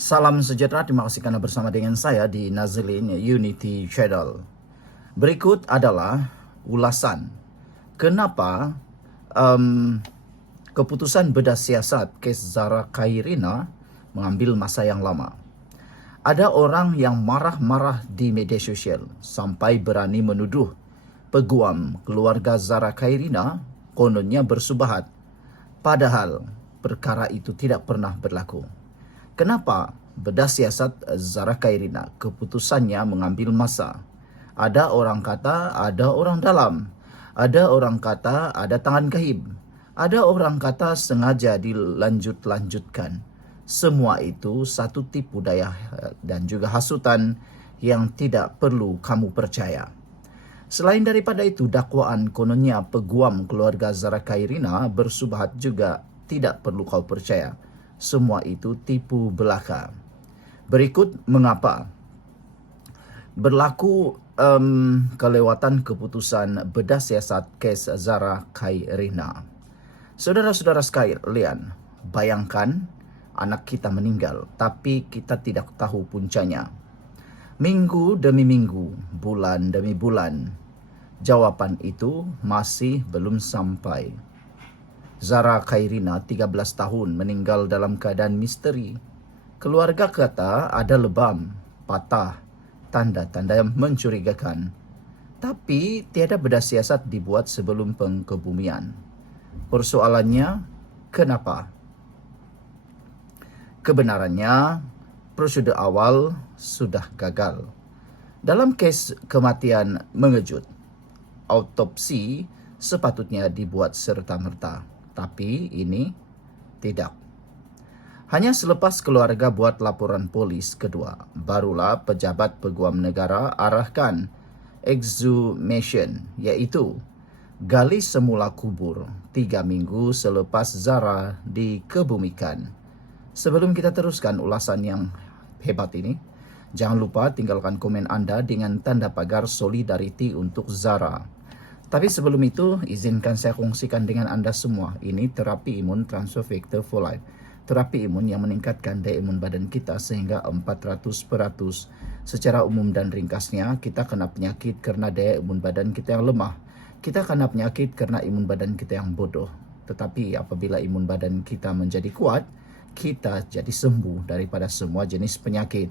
Salam sejahtera, terima kasih karena bersama dengan saya di Nazilin Unity Channel. Berikut adalah ulasan kenapa keputusan bedah siasat kes Zara Khairina mengambil masa yang lama. Ada orang yang marah-marah di media sosial sampai berani menuduh peguam keluarga Zara Khairina kononnya bersubahat, padahal perkara itu tidak pernah berlaku. Kenapa bedah siasat Zara Khairina keputusannya mengambil masa? Ada orang kata ada orang dalam, ada orang kata ada tangan gaib, ada orang kata sengaja dilanjut-lanjutkan. Semua itu satu tipu daya dan juga hasutan yang tidak perlu kamu percaya. Selain daripada itu, dakwaan kononnya peguam keluarga Zara Khairina bersubahat juga tidak perlu kau percaya. Semua itu tipu belaka. Berikut mengapa berlaku kelewatan keputusan bedah siasat kes Zara Khairina. Saudara-saudara sekalian, bayangkan anak kita meninggal, tapi kita tidak tahu puncanya. Minggu demi minggu, bulan demi bulan, jawaban itu masih belum sampai. Zara Khairina 13 tahun meninggal dalam keadaan misteri. Keluarga kata ada lebam, patah, tanda-tanda yang mencurigakan. Tapi tiada bedah siasat dibuat sebelum pengkebumian. Persoalannya, kenapa? Kebenarannya, prosedur awal sudah gagal. Dalam kes kematian mengejut, autopsi sepatutnya dibuat serta-merta. Tapi ini tidak. Hanya selepas keluarga buat laporan polis kedua, barulah pejabat peguam negara arahkan exhumation, iaitu gali semula kubur 3 minggu selepas Zara dikebumikan. Sebelum kita teruskan ulasan yang hebat ini, jangan lupa tinggalkan komen Anda dengan tanda pagar solidariti untuk Zara. Tapi sebelum itu, izinkan saya kongsikan dengan Anda semua. Ini terapi imun transfer factor for life. Terapi imun yang meningkatkan daya imun badan kita sehingga 400%. Secara umum dan ringkasnya, kita kena penyakit karena daya imun badan kita yang lemah. Kita kena penyakit karena imun badan kita yang bodoh. Tetapi apabila imun badan kita menjadi kuat, kita jadi sembuh daripada semua jenis penyakit.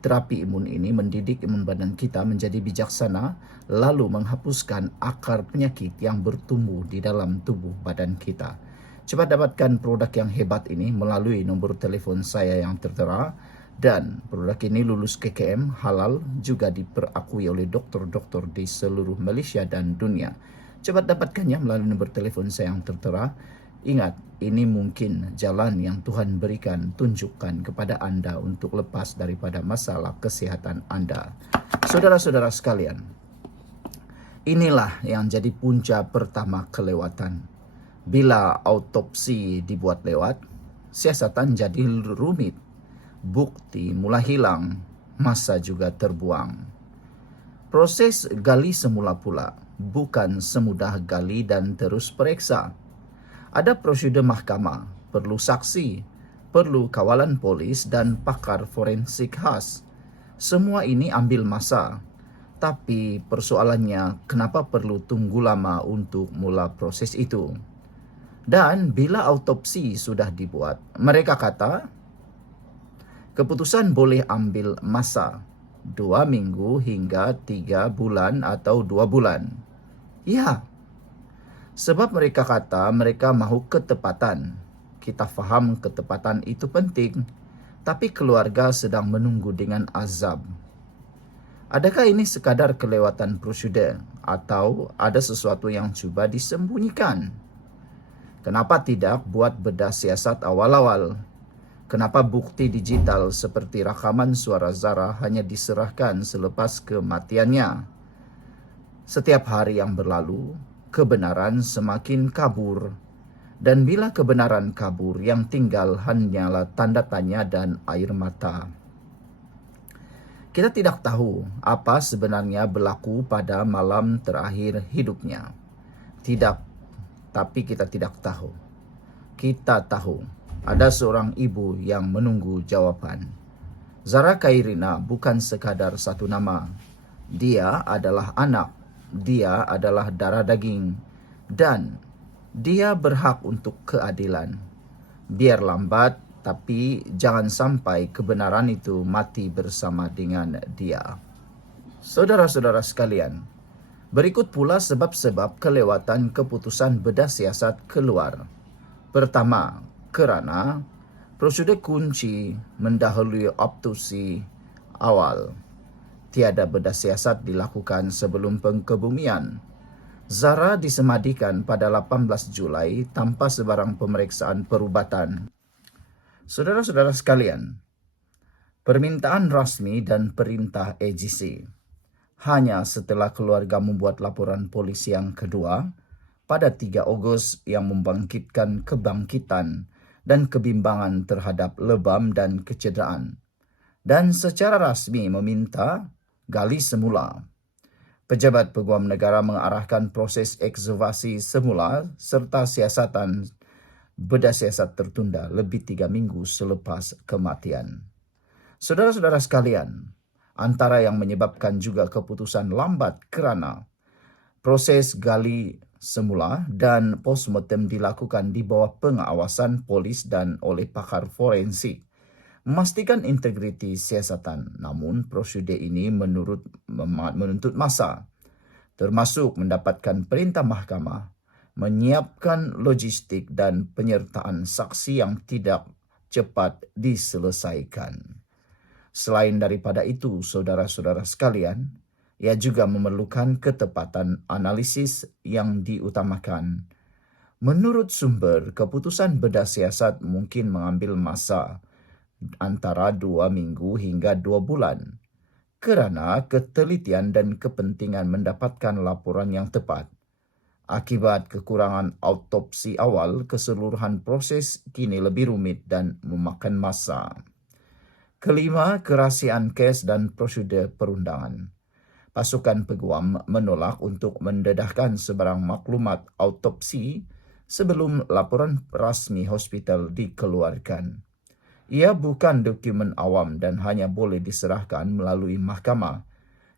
Terapi imun ini mendidik imun badan kita menjadi bijaksana, lalu menghapuskan akar penyakit yang bertumbuh di dalam tubuh badan kita. Cepat dapatkan produk yang hebat ini melalui nombor telefon saya yang tertera, dan produk ini lulus KKM, halal, juga diperakui oleh dokter-dokter di seluruh Malaysia dan dunia. Cepat dapatkannya melalui nombor telefon saya yang tertera. Ingat, ini mungkin jalan yang Tuhan berikan, tunjukkan kepada Anda untuk lepas daripada masalah kesehatan Anda. Saudara-saudara sekalian, inilah yang jadi punca pertama kelewatan. Bila autopsi dibuat lewat, siasatan jadi rumit, bukti mulai hilang, masa juga terbuang. Proses gali semula pula bukan semudah gali dan terus periksa. Ada prosedur mahkamah, perlu saksi, perlu kawalan polis dan pakar forensik khas. Semua ini ambil masa. Tapi persoalannya, kenapa perlu tunggu lama untuk mula proses itu? Dan bila autopsi sudah dibuat, mereka kata keputusan boleh ambil masa 2 minggu hingga 3 bulan atau 2 bulan. Ya, sebab mereka kata mereka mahu ketepatan. Kita faham ketepatan itu penting, tapi keluarga sedang menunggu dengan azab. Adakah ini sekadar kelewatan prosedur atau ada sesuatu yang cuba disembunyikan? Kenapa tidak buat bedah siasat awal-awal? Kenapa bukti digital seperti rakaman suara Zara hanya diserahkan selepas kematiannya? Setiap hari yang berlalu, kebenaran semakin kabur. Dan bila kebenaran kabur, yang tinggal hanyalah tanda tanya dan air mata. Kita tidak tahu apa sebenarnya berlaku pada malam terakhir hidupnya. Tidak, tapi kita tidak tahu. Kita tahu ada seorang ibu yang menunggu jawaban. Zara Khairina bukan sekadar satu nama. Dia adalah anak, dia adalah darah daging, dan dia berhak untuk keadilan. Biar lambat, tapi jangan sampai kebenaran itu mati bersama dengan dia. Saudara-saudara sekalian, berikut pula sebab-sebab kelewatan keputusan bedah siasat keluar. Pertama, kerana prosedur kunci mendahului autopsi awal. Tiada bedah siasat dilakukan sebelum pengkebumian. Zara disemadikan pada 18 Julai tanpa sebarang pemeriksaan perubatan. Saudara-saudara sekalian, permintaan rasmi dan perintah AGC. Hanya setelah keluarga membuat laporan polisi yang kedua pada 3 Ogos yang membangkitkan kebangkitan dan kebimbangan terhadap lebam dan kecederaan, dan secara rasmi meminta gali semula. Pejabat Peguam Negara mengarahkan proses ekshumasi semula serta siasatan bedah siasat tertunda lebih 3 minggu selepas kematian. Saudara-saudara sekalian, antara yang menyebabkan juga keputusan lambat kerana proses gali semula dan postmortem dilakukan di bawah pengawasan polis dan oleh pakar forensik, memastikan integriti siasatan. Namun prosedur ini menuntut masa, termasuk mendapatkan perintah mahkamah, menyiapkan logistik dan penyertaan saksi yang tidak cepat diselesaikan. Selain daripada itu, saudara-saudara sekalian, ia juga memerlukan ketepatan analisis yang diutamakan. Menurut sumber, keputusan bedah siasat mungkin mengambil masa antara 2 minggu hingga 2 bulan kerana ketelitian dan kepentingan mendapatkan laporan yang tepat. Akibat kekurangan autopsi awal, keseluruhan proses kini lebih rumit dan memakan masa. Kelima, kerahsiaan kes dan prosedur perundangan. Pasukan peguam menolak untuk mendedahkan sebarang maklumat autopsi sebelum laporan rasmi hospital dikeluarkan. Ia bukan dokumen awam dan hanya boleh diserahkan melalui mahkamah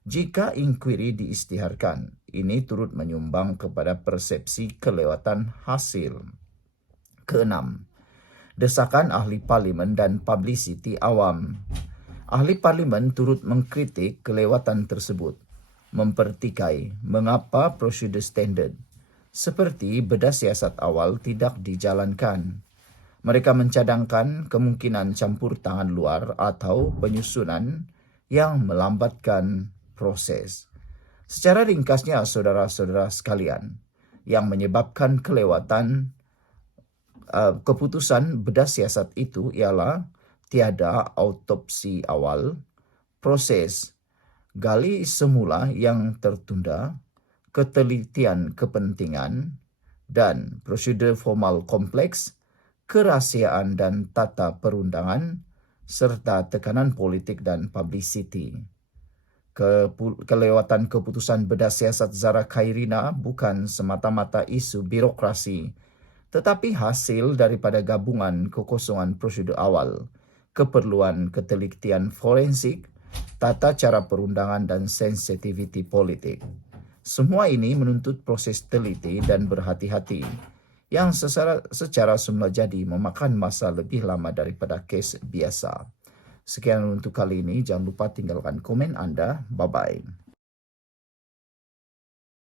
jika inkuiri diisytiharkan. Ini turut menyumbang kepada persepsi kelewatan hasil. Keenam, desakan ahli parlimen dan publicity awam. Ahli parlimen turut mengkritik kelewatan tersebut, mempertikai mengapa prosedur standard seperti bedah siasat awal tidak dijalankan. Mereka mencadangkan kemungkinan campur tangan luar atau penyusunan yang melambatkan proses. Secara ringkasnya, saudara-saudara sekalian, yang menyebabkan kelewatan keputusan bedah siasat itu ialah tiada autopsi awal, proses gali semula yang tertunda, ketelitian kepentingan, dan prosedur formal kompleks, kerahsiaan dan tata perundangan, serta tekanan politik dan publicity. Kelewatan keputusan bedah siasat Zara Khairina bukan semata-mata isu birokrasi, tetapi hasil daripada gabungan kekosongan prosedur awal, keperluan ketelitian forensik, tata cara perundangan dan sensitiviti politik. Semua ini menuntut proses teliti dan berhati-hati yang secara semula jadi memakan masa lebih lama daripada kes biasa. Sekian untuk kali ini. Jangan lupa tinggalkan komen anda. Bye-bye.